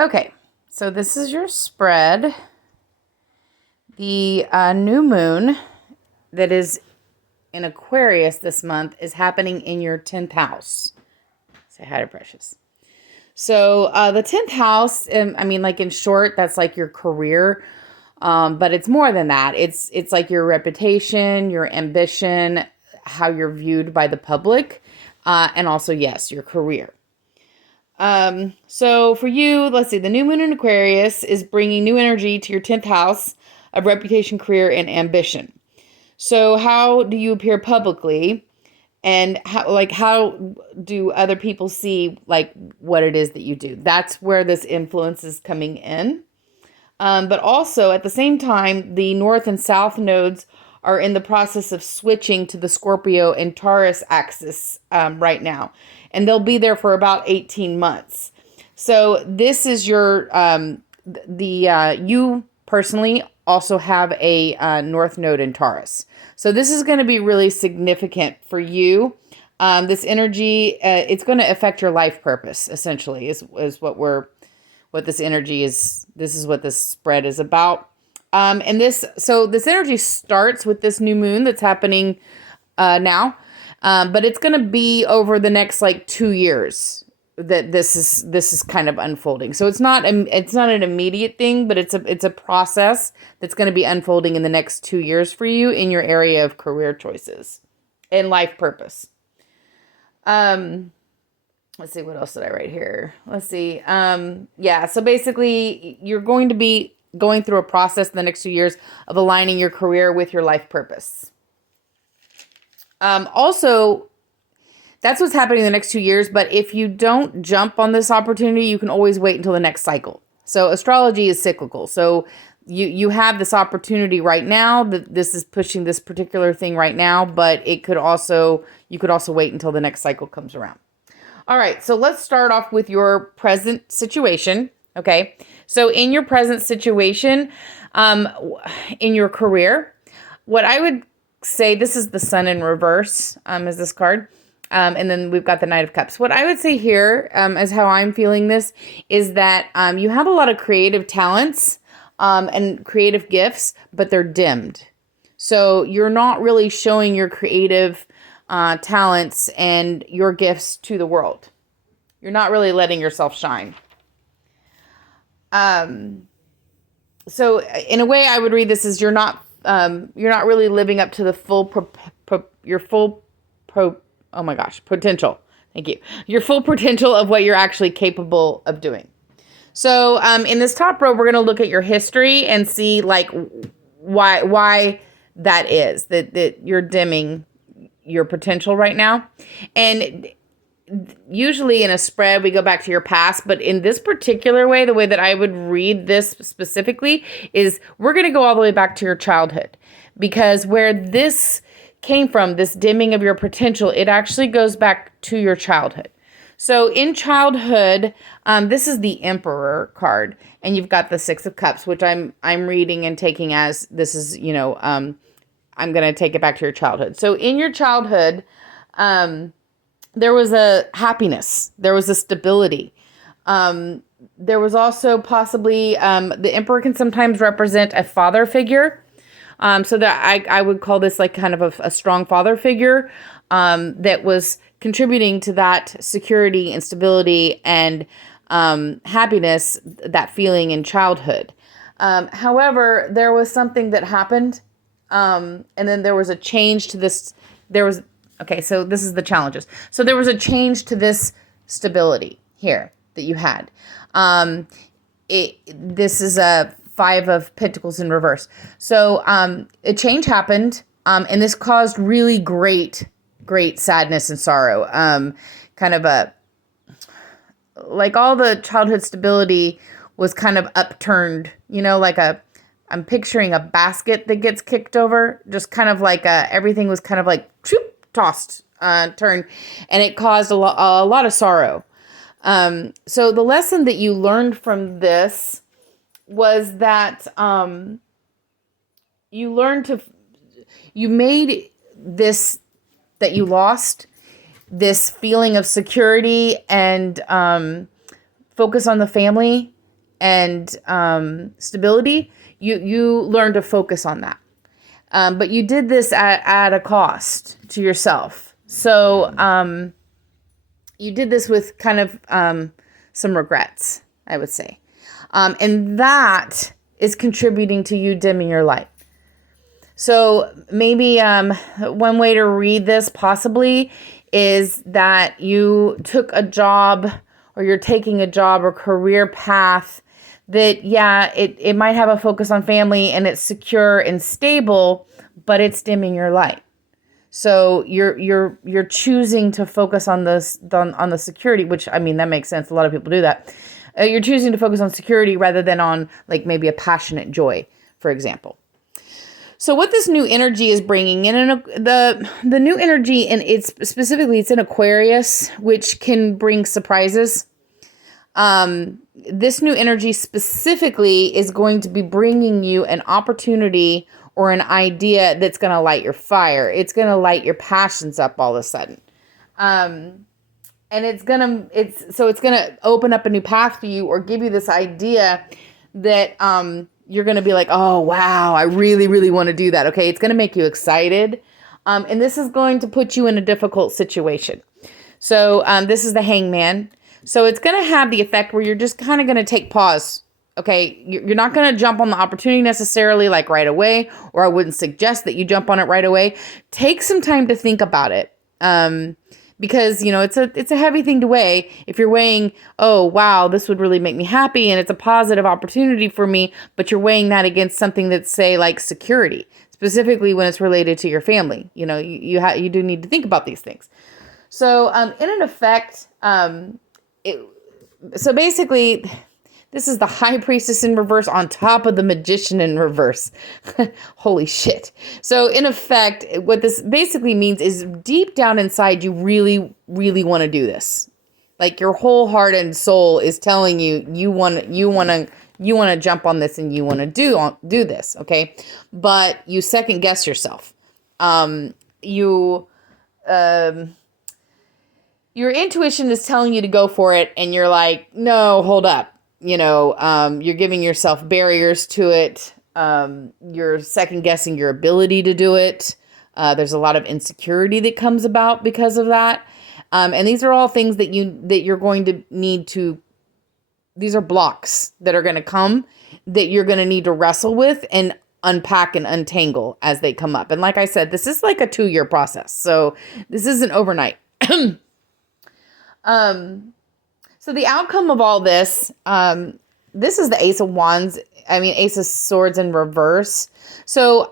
Okay, so this is your spread. The new moon that is in Aquarius this month is happening in your 10th house. Say hi to Precious. So the 10th house, like in short, that's like your career. But it's more than that. It's like your reputation, your ambition, how you're viewed by the public, and also, yes, your career. So for you, let's see, the new moon in Aquarius is bringing new energy to your 10th house of reputation, career, and ambition. So how do you appear publicly, and how do other people see like what it is that you do? That's where this influence is coming in. But also at the same time, the north and south nodes are in the process of switching to the Scorpio and Taurus axis right now. And they'll be there for about 18 months. So this is your, you personally also have a north node in Taurus. So this is going to be really significant for you. This energy, it's going to affect your life purpose, essentially, is what this energy is. This is what this spread is about. This energy starts with this new moon that's happening now. But it's going to be over the next 2 years that this is kind of unfolding. So it's not an immediate thing, but it's a process that's going to be unfolding in the next 2 years for you in your area of career choices and life purpose. Let's see, what else did I write here? Let's see. So basically you're going to be going through a process in the next 2 years of aligning your career with your life purpose. Also, that's what's happening in the next 2 years. But if you don't jump on this opportunity, you can always wait until the next cycle. So astrology is cyclical. So you have this opportunity right now that this is pushing this particular thing right now, but you could also wait until the next cycle comes around. All right. So let's start off with your present situation. Okay. So in your present situation, in your career, what I would say, this is the Sun in reverse, is this card. And then we've got the Knight of Cups. What I would say here, as how I'm feeling this, is that you have a lot of creative talents and creative gifts, but they're dimmed. So you're not really showing your creative talents and your gifts to the world. You're not really letting yourself shine. So in a way, I would read this as you're not really living up to the full potential. Thank you. Your full potential of what you're actually capable of doing. So in this top row, we're going to look at your history and see why that is that you're dimming your potential right now. And usually in a spread, we go back to your past, but in this particular way, the way that I would read this specifically is we're going to go all the way back to your childhood, because where this came from, this dimming of your potential, it actually goes back to your childhood. So in childhood, this is the Emperor card, and you've got the Six of Cups, which I'm reading and taking as this is, I'm going to take it back to your childhood. So in your childhood, there was a happiness. There was a stability. There was also possibly, the Emperor can sometimes represent a father figure. So that I would call this kind of a strong father figure that was contributing to that security and stability and happiness, that feeling in childhood. However, there was something that happened, and then there was a change to this. So this is the challenges. So there was a change to this stability here that you had. This is a Five of Pentacles in reverse. So a change happened, and this caused really great sadness and sorrow. Kind of all the childhood stability was kind of upturned, I'm picturing a basket that gets kicked over, just kind of everything was kind of tossed, turned, and it caused a lot of sorrow. So the lesson that you learned from this was that you made this, that you lost this feeling of security and focus on the family and stability, you learn to focus on that. But you did this at a cost to yourself. So you did this with kind of some regrets, I would say. And that is contributing to you dimming your light. So maybe one way to read this possibly is that you took a job, or you're taking a job or career path that, yeah, it might have a focus on family and it's secure and stable, but it's dimming your light. So you're choosing to focus on the security, which, I mean, that makes sense. A lot of people do that. You're choosing to focus on security rather than on like maybe a passionate joy, for example. So what this new energy is bringing in, and the new energy, and it's in Aquarius, which can bring surprises. This new energy specifically is going to be bringing you an opportunity or an idea that's going to light your fire. It's going to light your passions up all of a sudden. And it's going to open up a new path for you, or give you this idea that, you're going to be like, oh, wow, I really, really want to do that. Okay. It's going to make you excited. And this is going to put you in a difficult situation. So, this is the Hangman. So it's going to have the effect where you're just kind of going to take pause. Okay. You're not going to jump on the opportunity necessarily like right away, or I wouldn't suggest that you jump on it right away. Take some time to think about it. Because, you know, it's a heavy thing to weigh. If you're weighing, oh, wow, this would really make me happy and it's a positive opportunity for me, but you're weighing that against something that's, say, like security, specifically when it's related to your family. You know, you do need to think about these things. So, in an effect, so basically, this is the High Priestess in reverse on top of the Magician in reverse. Holy shit. So in effect, what this basically means is deep down inside, you really, really want to do this. Like your whole heart and soul is telling you, you want to jump on this and you want to do this. Okay. But you second guess yourself. Your intuition is telling you to go for it. And you're like, no, hold up. You know, you're giving yourself barriers to it. You're second guessing your ability to do it. There's a lot of insecurity that comes about because of that. And these are all things that you're going to need to, these are blocks that are going to come that you're going to need to wrestle with and unpack and untangle as they come up. And like I said, this is like a 2-year process. So this isn't overnight. So the outcome of all this, this is the Ace of Wands. I mean, Ace of Swords in reverse. So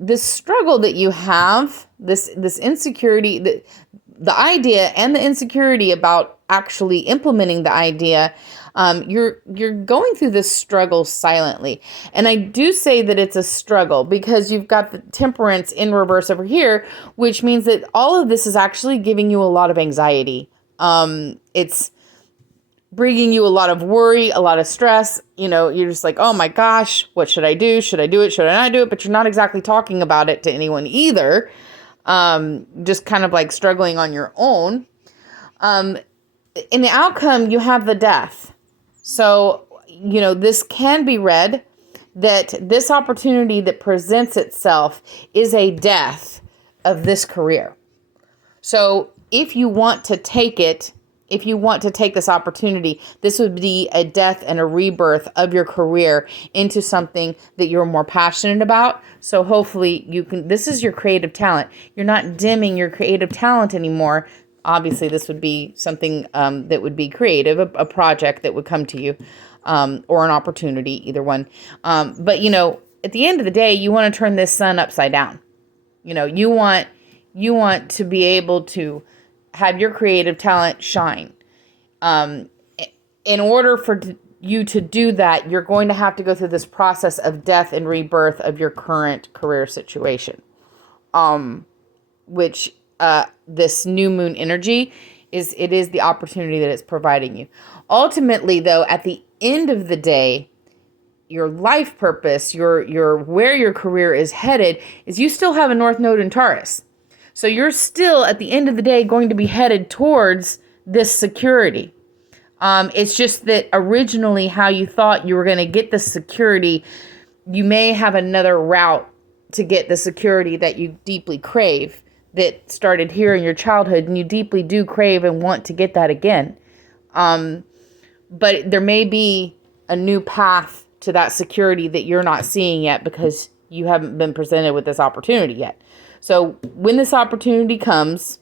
this struggle that you have, this insecurity, the idea and the insecurity about actually implementing the idea, you're going through this struggle silently. And I do say that it's a struggle because you've got the Temperance in reverse over here, which means that all of this is actually giving you a lot of anxiety. It's bringing you a lot of worry, a lot of stress. You know, you're just like, oh my gosh, what should I do? Should I do it? Should I not do it? But you're not exactly talking about it to anyone either. Just kind of like struggling on your own. In the outcome, you have the Death. So, you know, this can be read that this opportunity that presents itself is a death of this career. So if you want to take it, if you want to take this opportunity, this would be a death and a rebirth of your career into something that you're more passionate about. So hopefully you can, this is your creative talent. You're not dimming your creative talent anymore. Obviously, this would be something that would be creative, a project that would come to you, or an opportunity, either one. But, you know, at the end of the day, you want to turn this sun upside down. You know, you want to be able to have your creative talent shine. In order for you to do that, you're going to have to go through this process of death and rebirth of your current career situation, which this new moon energy is the opportunity that it's providing you. Ultimately, though, at the end of the day, your life purpose, your where your career is headed, is you still have a North Node in Taurus. So you're still, at the end of the day, going to be headed towards this security. It's just that originally how you thought you were going to get the security, you may have another route to get the security that you deeply crave that started here in your childhood, and you deeply do crave and want to get that again. But there may be a new path to that security that you're not seeing yet because you haven't been presented with this opportunity yet. So when this opportunity comes,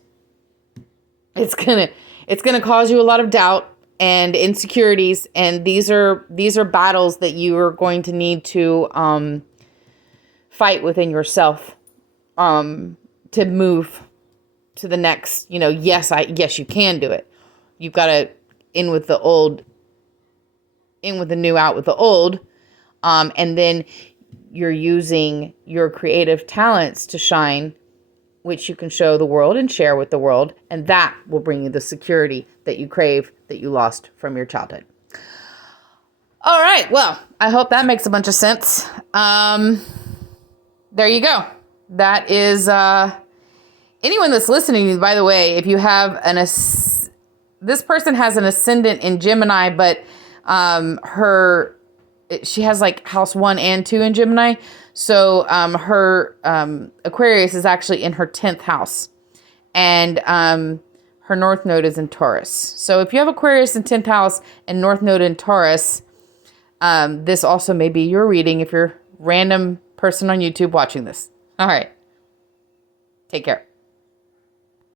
it's gonna cause you a lot of doubt and insecurities, and these are battles that you are going to need to fight within yourself to move to the next. Yes, you can do it. You've got to in with the old, in with the new, out with the old, and then you're using your creative talents to shine, which you can show the world and share with the world, and that will bring you the security that you crave, that you lost from your childhood. All right, well, I hope that makes a bunch of sense. There you go. That is, anyone that's listening, by the way, if you have this person has an ascendant in Gemini, but she has like house 1 and 2 in Gemini. So her Aquarius is actually in her 10th house, and her North Node is in Taurus. So if you have Aquarius in 10th house and North Node in Taurus, this also may be your reading if you're a random person on YouTube watching this. All right. Take care.